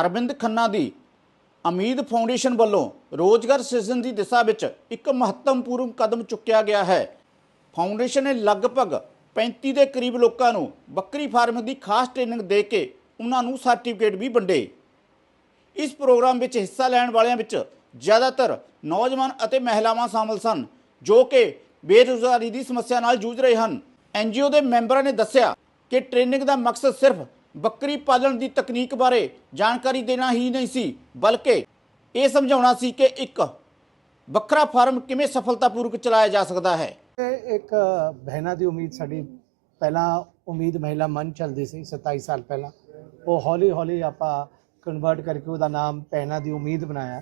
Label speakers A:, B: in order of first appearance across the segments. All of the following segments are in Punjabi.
A: ਅਰਵਿੰਦ ਖੰਨਾ ਦੀ ਅਮੀਦ ਫਾਊਂਡੇਸ਼ਨ ਵੱਲੋਂ ਰੋਜ਼ਗਾਰ ਸਿਰਜਣ ਦੀ ਦਿਸ਼ਾ ਵਿੱਚ ਇੱਕ ਮਹੱਤਵਪੂਰਨ ਕਦਮ ਚੁੱਕਿਆ ਗਿਆ ਹੈ। ਫਾਊਂਡੇਸ਼ਨ ਨੇ ਲਗਭਗ 35 ਦੇ ਕਰੀਬ ਲੋਕਾਂ ਨੂੰ ਬੱਕਰੀ ਫਾਰਮ ਦੀ ਖਾਸ ਟ੍ਰੇਨਿੰਗ ਦੇ ਕੇ ਉਹਨਾਂ ਨੂੰ ਸਰਟੀਫਿਕੇਟ ਵੀ ਵੰਡੇ। ਇਸ ਪ੍ਰੋਗਰਾਮ ਵਿੱਚ ਹਿੱਸਾ ਲੈਣ ਵਾਲਿਆਂ ਵਿੱਚ ਜ਼ਿਆਦਾਤਰ ਨੌਜਵਾਨ ਅਤੇ ਮਹਿਲਾਵਾਂ ਸ਼ਾਮਲ ਸਨ, ਜੋ ਕਿ ਬੇਰੁਜ਼ਗਾਰੀ ਦੀ ਸਮੱਸਿਆ ਨਾਲ ਜੂਝ ਰਹੇ ਹਨ। ਐਨਜੀਓ ਦੇ ਮੈਂਬਰਾਂ ਨੇ ਦੱਸਿਆ ਕਿ ਟ੍ਰੇਨਿੰਗ ਦਾ ਮਕਸਦ ਸਿਰਫ ਬੱਕਰੀ ਪਾਲਣ ਦੀ ਤਕਨੀਕ ਬਾਰੇ ਜਾਣਕਾਰੀ ਦੇਣਾ ਹੀ ਨਹੀਂ ਸੀ, ਬਲਕਿ ਇਹ ਸਮਝਾਉਣਾ ਸੀ ਕਿ ਇੱਕ ਵੱਖਰਾ ਫਾਰਮ ਕਿਵੇਂ ਸਫਲਤਾਪੂਰਵਕ ਚਲਾਇਆ ਜਾ ਸਕਦਾ ਹੈ।
B: ਇਹ ਇੱਕ ਬਹਿਨਾ ਦੀ ਉਮੀਦ ਸਾਡੀ, ਪਹਿਲਾਂ ਉਮੀਦ ਮਹਿਲਾ ਮਨ ਚੱਲਦੀ ਸੀ 27 ਸਾਲ ਪਹਿਲਾਂ। ਉਹ ਹੌਲੀ ਹੌਲੀ ਆਪਾਂ ਕਨਵਰਟ ਕਰਕੇ ਉਹਦਾ ਨਾਮ ਪਹਿਨਾ ਦੀ ਉਮੀਦ ਬਣਾਇਆ।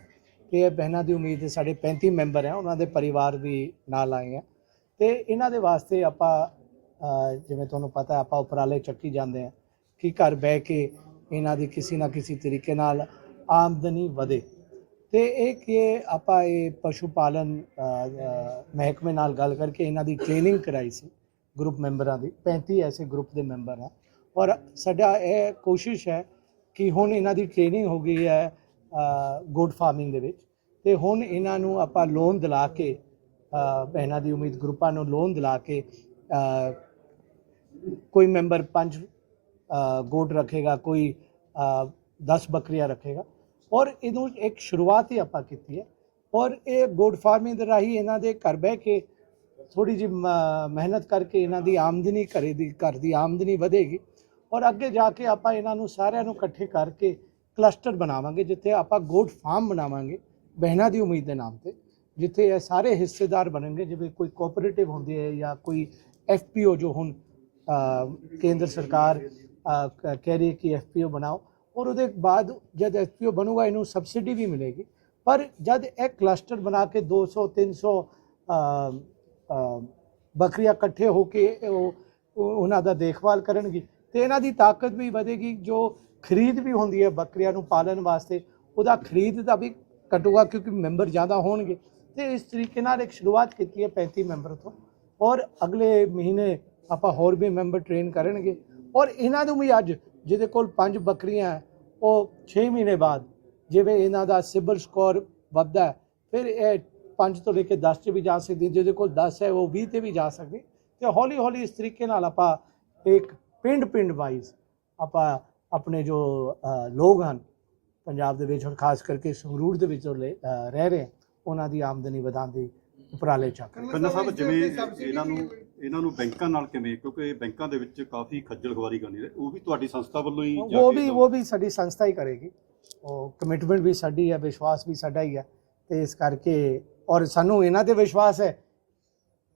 B: ਤੇ ਇਹ ਪਹਿਨਾ ਦੀ ਉਮੀਦ ਦੇ ਸਾਡੇ 35 ਮੈਂਬਰ ਹੈ, ਉਹਨਾਂ ਦੇ ਪਰਿਵਾਰ ਵੀ ਨਾਲ ਆਏ ਆ। ਤੇ ਇਹਨਾਂ ਦੇ ਵਾਸਤੇ ਆਪਾਂ ਜਿਵੇਂ ਤੁਹਾਨੂੰ ਪਤਾ ਆਪਾਂ ਉਪਰਾਲੇ ਚੱਕੀ ਜਾਂਦੇ ਆ। ਕਿ ਘਰ ਬਹਿ ਕੇ ਇਹਨਾਂ ਦੀ ਕਿਸੇ ਨਾ ਕਿਸੇ ਤਰੀਕੇ ਨਾਲ ਆਮਦਨੀ ਵਧੇ। ਤੇ ਇਹ ਕਿ ਆਪਾਂ ਇਹ ਪਸ਼ੂ ਪਾਲਨ ਮਹਿਕਮੇ ਨਾਲ ਗੱਲ ਕਰਕੇ ਇਹਨਾਂ ਦੀ ਟ੍ਰੇਨਿੰਗ ਕਰਾਈ ਸੀ ਗਰੁੱਪ ਮੈਂਬਰਾਂ ਦੀ। 35 ਐਸੇ ਗਰੁੱਪ ਦੇ ਮੈਂਬਰ ਆ। ਔਰ ਸਾਡਾ ਇਹ ਕੋਸ਼ਿਸ਼ ਹੈ ਕਿ ਹੁਣ ਇਹਨਾਂ ਦੀ ਟ੍ਰੇਨਿੰਗ ਹੋ ਗਈ ਹੈ ਗੋਡ ਫਾਰਮਿੰਗ ਦੇ ਵਿੱਚ। ਤੇ ਹੁਣ ਇਹਨਾਂ ਨੂੰ ਆਪਾਂ ਲੋਨ ਦਿਲਾ ਕੇ ਇਹਨਾਂ ਦੀ ਉਮੀਦ ਗਰੁੱਪਾਂ ਨੂੰ ਲੋਨ ਦਿਲਾ ਕੇ ਕੋਈ ਮੈਂਬਰ 5 ਗੋਡ ਰੱਖੇਗਾ, ਕੋਈ दस ਬੱਕਰੀਆਂ ਰੱਖੇਗਾ। ਔਰ ਇਹਨੂੰ ਇੱਕ ਸ਼ੁਰੂਆਤ ਹੀ ਆਪਾਂ ਕੀਤੀ ਹੈ। ਔਰ ਇਹ ਗੋਡ ਫਾਰਮਿੰਗ ਦੇ ਰਾਹੀਂ ਇਹਨਾਂ ਦੇ ਘਰ ਬਹਿ ਕੇ ਥੋੜੀ ਜੀ ਮਿਹਨਤ ਕਰਕੇ ਇਹਨਾਂ ਦੀ ਆਮਦਨੀ ਘਰੇ ਦੀ, ਘਰ ਦੀ ਆਮਦਨੀ ਵਧੇਗੀ। ਔਰ ਅੱਗੇ ਜਾ ਕੇ ਆਪਾਂ ਇਹਨਾਂ ਨੂੰ ਸਾਰਿਆਂ ਨੂੰ ਇਕੱਠੇ ਕਰਕੇ ਕਲਸਟਰ ਬਣਾਵਾਂਗੇ, ਜਿੱਥੇ ਆਪਾਂ ਗੋਡ ਫਾਰਮ ਬਣਾਵਾਂਗੇ ਬਹਿਣਾ ਦੀ ਉਮੀਦ ਦੇ ਨਾਮ ਤੇ, ਜਿੱਥੇ ਇਹ ਸਾਰੇ ਹਿੱਸੇਦਾਰ ਬਣਨਗੇ, ਜਿਵੇਂ ਕੋਈ ਕੋਆਪਰੇਟਿਵ ਹੁੰਦੀ ਹੈ ਜਾਂ ਕੋਈ ਐਫਪੀਓ ਜੋ ਹੁਣ ਕੇਂਦਰ ਸਰਕਾਰ ਅ, ਕ- ਕਹਿ ਰਹੀ ਹੈ ਕਿ ਐਫਪੀਓ ਬਣਾਓ ਔਰ ਉਹਦੇ ਬਾਅਦ ਜਦ ਐਫਪੀਓ ਬਣੂਗਾ ਇਹਨੂੰ ਸਬਸਿਡੀ ਵੀ ਮਿਲੇਗੀ। ਪਰ ਜਦ ਇਹ ਕਲਸਟਰ ਬਣਾ ਕੇ 200 300 ਅ, ਅ, ਬੱਕਰੀਆਂ ਇਕੱਠੇ ਹੋ ਕੇ ਉਹਨਾਂ ਦਾ ਦੇਖਭਾਲ ਕਰਨਗੇ ਤੇ ਇਹਨਾਂ ਦੀ ਤਾਕਤ ਵੀ ਵਧੇਗੀ ਜੋ ਖਰੀਦ ਵੀ ਹੁੰਦੀ ਹੈ ਬੱਕਰੀਆਂ ਨੂੰ ਪਾਲਣ ਵਾਸਤੇ ਉਹਦਾ ਖਰੀਦ ਦਾ ਵੀ ਘਟੂਗਾ ਕਿਉਂਕਿ ਮੈਂਬਰ ਜ਼ਿਆਦਾ ਹੋਣਗੇ। ਤੇ ਇਸ ਤਰੀਕੇ ਨਾਲ ਇੱਕ ਸ਼ੁਰੂਆਤ ਕੀਤੀ ਹੈ 35 ਮੈਂਬਰ ਤੋਂ ਔਰ ਅਗਲੇ ਮਹੀਨੇ ਆਪਾਂ ਹੋਰ ਵੀ ਮੈਂਬਰ ਟ੍ਰੇਨ ਕਰਨਗੇ। ਔਰ ਇਹਨਾਂ ਨੂੰ ਵੀ ਅੱਜ ਜਿਹਦੇ ਕੋਲ ਪੰਜ ਬੱਕਰੀਆਂ ਹੈ ਉਹ 6 ਮਹੀਨੇ ਬਾਅਦ ਜਿਵੇਂ ਇਹਨਾਂ ਦਾ ਸਿਬਲ ਸਕੋਰ ਵੱਧਦਾ ਫਿਰ ਇਹ 5 ਤੋਂ ਲੈ ਕੇ 10 'ਚ ਵੀ ਜਾ ਸਕਦੀ ਜਿਹਦੇ ਕੋਲ 10 ਹੈ ਉਹ 20 ਤੇ ਵੀ ਜਾ ਸਕਦੀ ਤੇ ਹੌਲੀ ਹੌਲੀ ਇਸ ਤਰੀਕੇ ਨਾਲ ਆਪਾਂ ਇੱਕ ਪਿੰਡ ਪਿੰਡ ਵਾਈਜ਼ ਆਪਾਂ ਆਪਣੇ ਜੋ ਲੋਕ ਹਨ ਪੰਜਾਬ ਦੇ ਵਿੱਚ ਔਰ ਖਾਸ ਕਰਕੇ ਸੰਗਰੂਰ ਦੇ ਵਿੱਚ ਰਹਿ ਰਹੇ ਹਨ, ਉਹਨਾਂ ਦੀ ਆਮਦਨੀ ਵਧਾਉਣ ਦੀ ਉਪਰਾਲੇ ਚੱਕ ਰਹੇ
C: ਸਾਹਿਬ ਜਿਵੇਂ ਇਹਨਾਂ ਨੂੰ ਇਹਨਾਂ ਨੂੰ ਬੈਂਕਾਂ ਨਾਲ ਕਿਵੇਂ? ਕਿਉਂਕਿ ਇਹ ਬੈਂਕਾਂ ਦੇ ਵਿੱਚ ਕਾਫੀ ਖੱਜਲ ਖਵਾਰੀ ਕਰਨੀ ਹੈ ਉਹ ਵੀ ਤੁਹਾਡੀ ਸੰਸਥਾ ਵੱਲੋਂ ਹੀ
B: ਉਹ ਵੀ ਉਹ ਵੀ ਸਾਡੀ ਸੰਸਥਾ ਹੀ ਕਰੇਗੀ। ਉਹ ਕਮਿਟਮੈਂਟ ਵੀ ਸਾਡੀ ਹੈ ਵਿਸ਼ਵਾਸ ਵੀ ਸਾਡਾ ਹੀ ਹੈ। ਤੇ ਇਸ ਕਰਕੇ ਔਰ ਸਾਨੂੰ ਇਹਨਾਂ ਤੇ ਵਿਸ਼ਵਾਸ ਹੈ।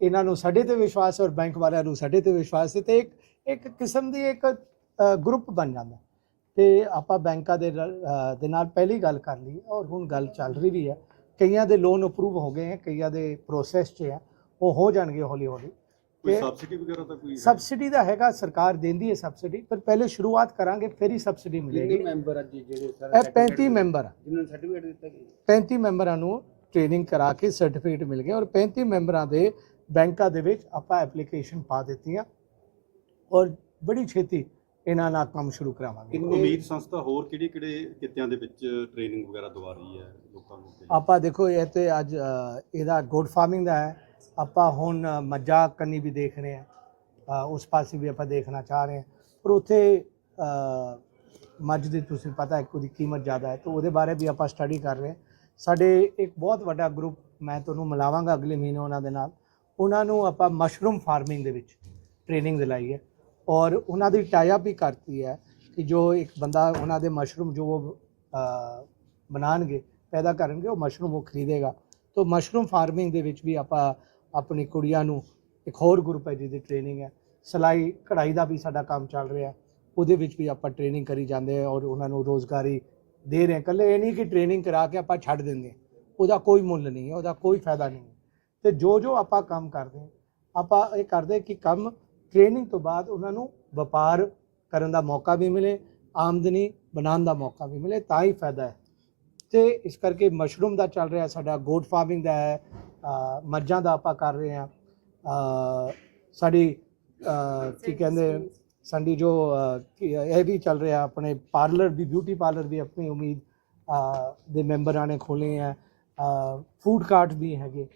B: ਇਹਨਾਂ ਨੂੰ ਸਾਡੇ ਤੇ ਵਿਸ਼ਵਾਸ ਹੈ ਔਰ ਬੈਂਕ ਵਾਲਿਆਂ ਨੂੰ ਸਾਡੇ ਤੇ ਵਿਸ਼ਵਾਸ ਹੈ। ਤੇ ਇੱਕ ਇੱਕ ਕਿਸਮ ਦੀ ਇੱਕ ਗਰੁੱਪ ਬਣ ਜਾਂਦਾ। ਤੇ ਆਪਾਂ ਬੈਂਕਾਂ ਦੇ ਦੇ ਨਾਲ ਪਹਿਲੀ ਗੱਲ ਕਰ ਲਈ ਔਰ ਹੁਣ ਗੱਲ ਚੱਲ ਰਹੀ ਵੀ ਹੈ। ਕਈਆਂ ਦੇ ਲੋਨ ਅਪਰੂਵ ਹੋ ਗਏ ਹੈ ਕਈਆਂ ਦੇ ਪ੍ਰੋਸੈਸ 'ਚ ਹੈ। ਉਹ ਹੋ ਜਾਣਗੇ ਹੌਲੀ ਹੌਲੀ
C: ਕੋਈ ਸਬਸਿਡੀ ਵਗੈਰਾ ਤਾਂ ਕੋਈ?
B: ਸਬਸਿਡੀ ਦਾ ਹੈਗਾ ਸਰਕਾਰ ਦਿੰਦੀ ਹੈ ਸਬਸਿਡੀ ਪਰ ਪਹਿਲੇ ਸ਼ੁਰੂਆਤ ਕਰਾਂਗੇ ਫਿਰ ਹੀ ਸਬਸਿਡੀ ਮਿਲੇਗੀ।
D: ਮੈਂਬਰ ਅੱਜ ਜਿਹੜੇ
B: ਇਹ 35 ਮੈਂਬਰ ਆ।
D: ਜਿਨ੍ਹਾਂ ਨੂੰ ਸਰਟੀਫਿਕੇਟ ਦਿੱਤਾ ਗਿਆ
B: 35 ਮੈਂਬਰਾਂ ਨੂੰ ਟ੍ਰੇਨਿੰਗ ਕਰਾ ਕੇ ਸਰਟੀਫਿਕੇਟ ਮਿਲ ਗਿਆ ਔਰ 35 ਮੈਂਬਰਾਂ ਦੇ ਬੈਂਕਾਂ ਦੇ ਵਿੱਚ ਆਪਾਂ ਐਪਲੀਕੇਸ਼ਨ ਪਾ ਦਿੱਤੀਆਂ ਔਰ ਬੜੀ ਛੇਤੀ ਇਹਨਾਂ ਨਾਲ ਕੰਮ ਸ਼ੁਰੂ ਕਰਾਵਾਂਗੇ।
C: ਉਮੀਦ ਸੰਸਥਾ ਹੋਰ ਕਿਹੜੇ ਕਿਹੜੇ ਕਿੱਤਿਆਂ ਦੇ ਵਿੱਚ ਟ੍ਰੇਨਿੰਗ ਵਗੈਰਾ ਦਵਾ ਰਹੀ ਹੈ ਲੋਕਾਂ ਨੂੰ?
B: ਆਪਾਂ ਦੇਖੋ ਇਹ ਤੇ ਅੱਜ ਇਹਦਾ ਗੁੱਡ ਫਾਰਮਿੰਗ ਦਾ ਹੈ। ਆਪਾਂ ਹੁਣ ਅ, ਮੱਝਾਂ ਕੰਨੀ ਵੀ ਦੇਖ ਰਹੇ ਹਾਂ ਉਸ ਪਾਸੇ ਵੀ ਆਪਾਂ ਦੇਖਣਾ ਚਾਹ ਰਹੇ ਹਾਂ। ਪਰ ਉੱਥੇ ਮੱਝ ਦੀ ਤੁਸੀਂ ਪਤਾ ਹੈ ਉਹਦੀ ਕੀਮਤ ਜ਼ਿਆਦਾ ਹੈ ਤਾਂ ਉਹਦੇ ਬਾਰੇ ਵੀ ਆਪਾਂ ਸਟੱਡੀ ਕਰ ਰਹੇ ਹਾਂ। ਸਾਡੇ ਇੱਕ ਬਹੁਤ ਵੱਡਾ ਗਰੁੱਪ ਮੈਂ ਤੁਹਾਨੂੰ ਮਿਲਾਵਾਂਗਾ ਅਗਲੇ ਮਹੀਨੇ ਉਹਨਾਂ ਦੇ ਨਾਲ। ਉਹਨਾਂ ਨੂੰ ਆਪਾਂ ਮਸ਼ਰੂਮ ਫਾਰਮਿੰਗ ਦੇ ਵਿੱਚ ਟ੍ਰੇਨਿੰਗ ਦਿਲਾਈ ਹੈ ਔਰ ਉਹਨਾਂ ਦੀ ਟਾਈ ਅਪ ਵੀ ਕਰਤੀ ਹੈ ਕਿ ਜੋ ਇੱਕ ਬੰਦਾ ਉਹਨਾਂ ਦੇ ਮਸ਼ਰੂਮ ਜੋ ਉਹ ਅ, ਬਣਾਉਣਗੇ ਪੈਦਾ ਕਰਨਗੇ ਉਹ ਮਸ਼ਰੂਮ ਉਹ ਖਰੀਦੇਗਾ। ਤੋਂ ਮਸ਼ਰੂਮ ਫਾਰਮਿੰਗ ਦੇ ਵਿੱਚ ਵੀ ਆਪਾਂ ਆਪਣੀ ਕੁੜੀਆਂ ਨੂੰ ਇੱਕ ਹੋਰ ਗਰੁੱਪ ਹੈ ਜਿਹਦੀ ਟ੍ਰੇਨਿੰਗ ਹੈ। ਸਲਾਈ ਕਢਾਈ ਦਾ ਵੀ ਸਾਡਾ ਕੰਮ ਚੱਲ ਰਿਹਾ। ਉਹਦੇ ਵਿੱਚ ਵੀ ਆਪਾਂ ਟ੍ਰੇਨਿੰਗ ਕਰੀ ਜਾਂਦੇ ਹਾਂ ਔਰ ਉਹਨਾਂ ਨੂੰ ਰੋਜ਼ਗਾਰੀ ਦੇ ਰਹੇ ਹਾਂ। ਇਕੱਲੇ ਇਹ ਨਹੀਂ ਕਿ ਟ੍ਰੇਨਿੰਗ ਕਰਾ ਕੇ ਆਪਾਂ ਛੱਡ ਦਿੰਦੇ ਉਹਦਾ ਕੋਈ ਮੁੱਲ ਨਹੀਂ ਹੈ, ਉਹਦਾ ਕੋਈ ਫਾਇਦਾ ਨਹੀਂ ਹੈ। ਤੇ ਜੋ ਜੋ ਆਪਾਂ ਕੰਮ ਕਰਦੇ ਆਪਾਂ ਇਹ ਕਰਦੇ ਕਿ ਕੰਮ ਟ੍ਰੇਨਿੰਗ ਤੋਂ ਬਾਅਦ ਉਹਨਾਂ ਨੂੰ ਵਪਾਰ ਕਰਨ ਦਾ ਮੌਕਾ ਵੀ ਮਿਲੇ, ਆਮਦਨੀ ਬਣਾਉਣ ਦਾ ਮੌਕਾ ਵੀ ਮਿਲੇ, ਤਾਂ ਹੀ ਫਾਇਦਾ ਹੈ। ਤੇ ਇਸ ਕਰਕੇ ਮਸ਼ਰੂਮ ਦਾ ਚੱਲ ਰਿਹਾ, ਸਾਡਾ ਗੋਡ ਫਾਰਮਿੰਗ ਦਾ ਹੈ ਮੱਝਾਂ ਦਾ ਆਪਾਂ ਕਰ ਰਹੇ ਹਾਂ। ਸਾਡੀ ਕੀ ਕਹਿੰਦੇ ਸਾਡੀ ਜੋ ਇਹ ਵੀ ਚੱਲ ਰਿਹਾ ਆਪਣੇ ਪਾਰਲਰ ਵੀ ਬਿਊਟੀ ਪਾਰਲਰ ਵੀ ਆਪਣੀ ਉਮੀਦ ਦੇ ਮੈਂਬਰਾਂ ਨੇ ਖੋਲੇ ਆ। ਫੂਡ ਕਾਰਟ ਵੀ ਹੈਗੇ।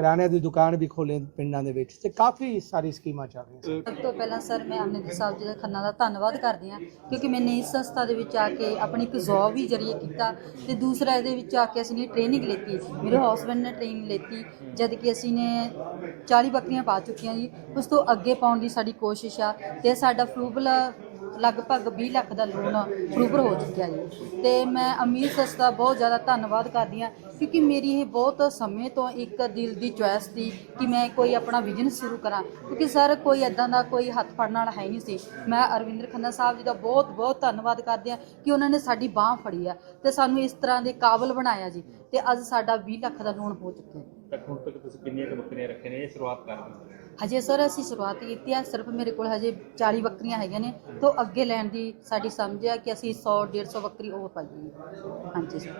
B: ਕਰਿਆਨੇ ਦੀ ਦੁਕਾਨ ਵੀ ਖੋਲੇ ਪਿੰਡਾਂ ਦੇ ਵਿੱਚ ਤੇ ਕਾਫੀ ਸਾਰੀ ਸਕੀਮਾਂ ਚੱਲ ਰਹੀਆਂ ਸਨ।
E: ਸਭ ਤੋਂ ਪਹਿਲਾਂ ਸਰ, ਮੈਂ ਅਮਰਿੰਦਰ ਸਾਹਿਬ ਜੀ ਦਾ ਖੰਨਾ ਦਾ ਧੰਨਵਾਦ ਕਰਦੀ ਹਾਂ ਕਿਉਂਕਿ ਮੈਨੇ ਇਸ ਸੰਸਥਾ ਦੇ ਵਿੱਚ ਆ ਕੇ ਆਪਣੀ ਇੱਕ ਜੌਬ ਵੀ ਜਰੀਏ ਕੀਤਾ ਤੇ ਦੂਸਰਾ ਇਹਦੇ ਵਿੱਚ ਆ ਕੇ ਅਸੀਂ ਨੇ ਟ੍ਰੇਨਿੰਗ ਲਈ ਮੇਰੇ ਹਸਬੰਡ ਨੇ ਟ੍ਰੇਨਿੰਗ ਲਈ ਜਦ ਕਿ ਅਸੀਂ ਨੇ 40 ਬੱਕਰੀਆਂ ਪਾ ਚੁੱਕੀਆਂ ਜੀ ਉਸ ਤੋਂ ਅੱਗੇ ਪਾਉਣ ਦੀ ਸਾਡੀ ਕੋਸ਼ਿਸ਼ ਆ ਤੇ ਸਾਡਾ ਫਰੂਬਲ ਲਗਭਗ 20 ਲੱਖ ਦਾ ਲੋਨ ਅਪਰੂਵਰ ਹੋ ਚੁੱਕਿਆ ਜੀ। ਤੇ ਮੈਂ ਅਮੀਰ ਸੰਸਥਾ ਦਾ ਬਹੁਤ ਜ਼ਿਆਦਾ ਧੰਨਵਾਦ ਕਰਦੀ ਹਾਂ, ਕਿਉਂਕਿ ਮੇਰੀ ਇਹ ਬਹੁਤ ਸਮੇਂ ਤੋਂ ਇੱਕ ਦਿਲ ਦੀ ਚੁਆਇਸ ਸੀ ਕਿ ਮੈਂ ਕੋਈ ਆਪਣਾ ਬਿਜ਼ਨਸ ਸ਼ੁਰੂ ਕਰਾਂ। ਕਿਉਂਕਿ ਸਰ, ਕੋਈ ਐਦਾਂ ਦਾ ਕੋਈ ਹੱਥ ਫੜਨ ਵਾਲਾ ਹੈ ਨਹੀਂ ਸੀ। ਮੈਂ ਅਰਵਿੰਦਰ ਖੰਨਾ ਸਾਹਿਬ ਜੀ ਦਾ ਬਹੁਤ ਬਹੁਤ ਧੰਨਵਾਦ ਕਰਦੀ ਹਾਂ ਕਿ ਉਹਨਾਂ ਨੇ ਸਾਡੀ ਬਾਹ ਫੜੀ ਆ ਤੇ ਸਾਨੂੰ ਇਸ ਤਰ੍ਹਾਂ ਦੇ ਕਾਬਲ ਬਣਾਇਆ ਜੀ ਤੇ ਅੱਜ ਸਾਡਾ 20 ਲੱਖ ਦਾ ਲੋਨ ਹੋ ਚੁੱਕਿਆ।
F: ਤੱਕ ਹੁਣ ਤੱਕ ਤੁਸੀਂ ਕਿੰਨੀਆਂ ਬੱਕਰੀਆਂ ਰੱਖੀਆਂ ਨੇ? ਇਹ ਸ਼ੁਰੂਆਤ ਕਰ ਦਿਓ।
E: ਹਜੇ ਸਰ ਅਸੀਂ ਸ਼ੁਰੂਆਤ ਕੀਤੀ ਆ, ਸਿਰਫ ਮੇਰੇ ਕੋਲ ਹਜੇ 40 ਬੱਕਰੀਆਂ ਹੈਗੀਆਂ ਨੇ, ਤੋਂ ਅੱਗੇ ਲੈਣ ਦੀ ਸਾਡੀ ਸਮਝ ਆ ਕਿ ਅਸੀਂ 100 150 ਬੱਕਰੀ ਹੋਰ ਪਾਈਏ। ਹਾਂਜੀ, ਸਰ।